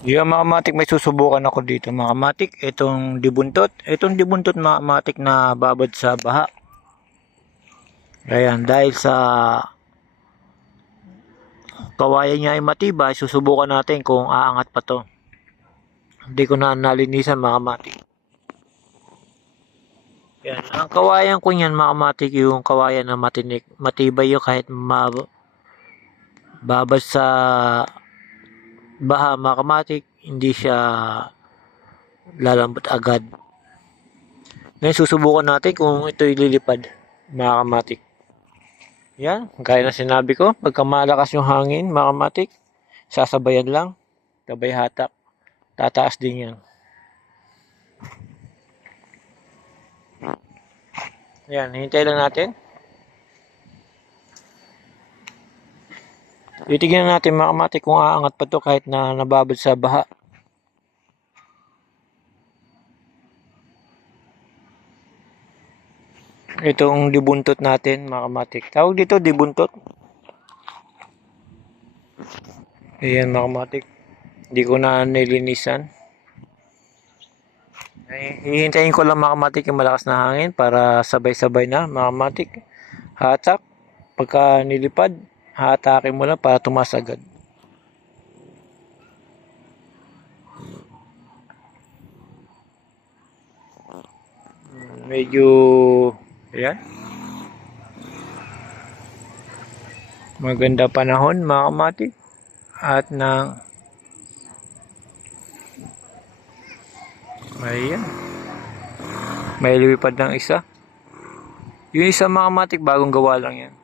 Yung mga matik may susubukan ako dito mga matik. Itong dibuntot. Itong dibuntot mga matik na babad sa baha. Ayan, dahil sa kawayan niya ay matibay, susubukan natin kung aangat pa to. Hindi ko na nalinisan mga matik. Yan, ang kawayan ko niyan mga matik yung kawayan na matinik, matibay yun kahit ma babad sa baha mga kamatik, hindi siya lalambot agad. Ngayon susubukan natin kung ito ililipad mga kamatik. Yan, gaya na sinabi ko, pagka malakas yung hangin mga kamatik, sasabayan lang, tabay hatak, tataas din yan. Yan, hintay lang natin. Titignan natin mga kamatik kung aangat pa to kahit na nababad sa baha. Itong dibuntot natin mga kamatik. Tawag dito dibuntot. Ayan mga kamatik. Hindi ko na nilinisan. Ay, hihintayin ko lang mga kamatik yung malakas na hangin para sabay-sabay na mga kamatik. Hatak. Pagka nilipad, hatakin mo lang para tumas agad. Medyo ayan. Maganda panahon mga kamatik. At na Ayan. May lumipad ng isa. Yung isa mga kamatik bagong gawa lang yan.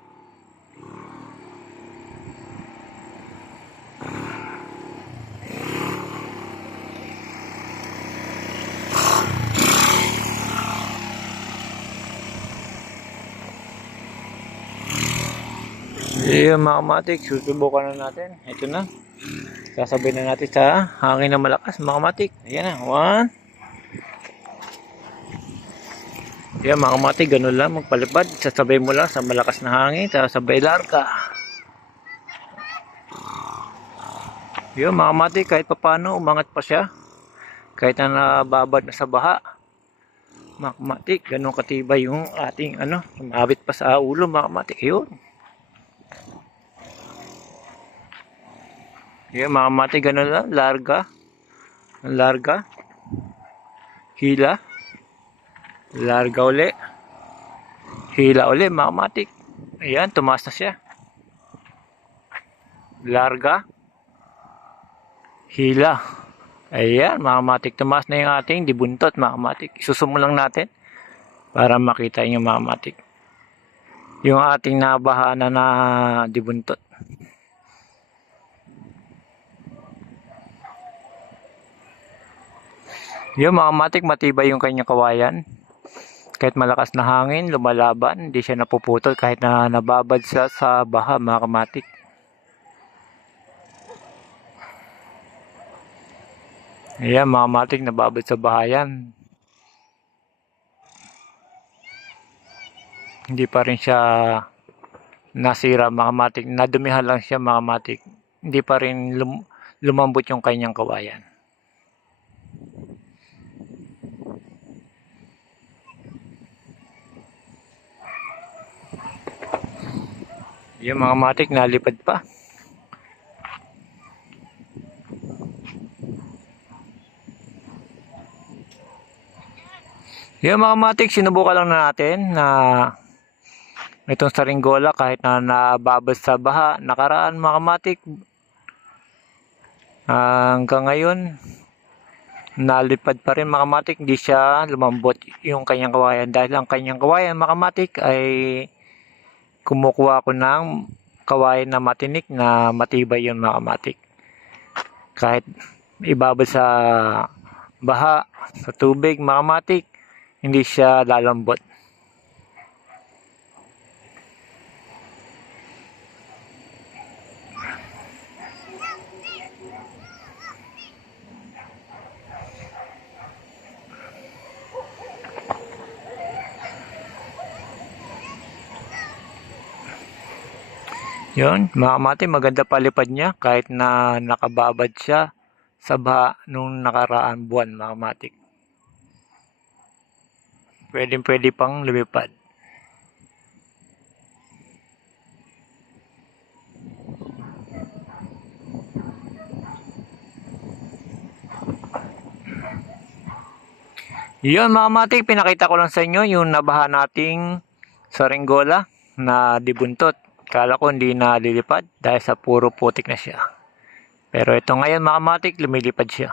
Iya mga kamatik, susubukan na natin. Ito na. Sasabay na natin sa hangin na malakas mga kamatik. Ayan na. One. Ayan mga kamatik, ganun lang magpalipad. Sasabay mo lang sa malakas na hangin. Sasabay larga. Ayan mga kamatik, kahit papano umangat pa siya. Kahit na nababad na sa baha. Mga kamatik, ganun katibay yung ating ano, umabit pa sa ulo mga kamatik. Ayun. Yan, mga mati, ganun lang. Larga. Larga. Hila. Larga uli. Hila uli, mga matik. Ayan, tumaas na siya. Larga. Hila. Ayan, mga matik. Tumaas na yung ating dibuntot, mga matik. Isusumo lang natin para makita nyo, mga matik. Yung ating nabahana na dibuntot. Yung mga matik, matibay yung kanyang kawayan. Kahit malakas na hangin, lumalaban, hindi siya napuputol kahit na nababad siya sa baha, mga kamatik. Ayan, mga matik, nababad sa baha yan. Hindi pa rin siya nasira, mga matik. Nadumihan lang siya, mga matik. Hindi pa rin lum- lumambot yung kanyang kawayan. Yung mga matik nalipad pa. Yung mga matik sinubukan lang na natin na itong saringgola kahit na nababad sa baha nakaraan mga matik. Hanggang ngayon nalipad pa rin mga matik. Hindi siya lumambot yung kanyang kawayan. Dahil ang kanyang kawayan mga matik ay kumukuha ko ng kawayan na matinik na matibay yun mga kamatik. Kahit ibabad sa baha, sa tubig, mga kamatik, hindi siya lalambot. Yun, mga kamati, maganda palipad niya kahit na nakababad siya sa baha nung nakaraan buwan mga kamatik. Pwede pwede pang lumipad. Yun mga kamatik, pinakita ko lang sa inyo yung nabaha nating saringgola na dibuntot. Kala ko hindi na lilipad dahil sa puro putik na siya. Pero ito ngayon mga kamatik, lumilipad siya.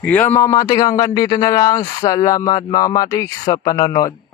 Yun mga matik, hanggang dito na lang. Salamat mga matik sa panonood.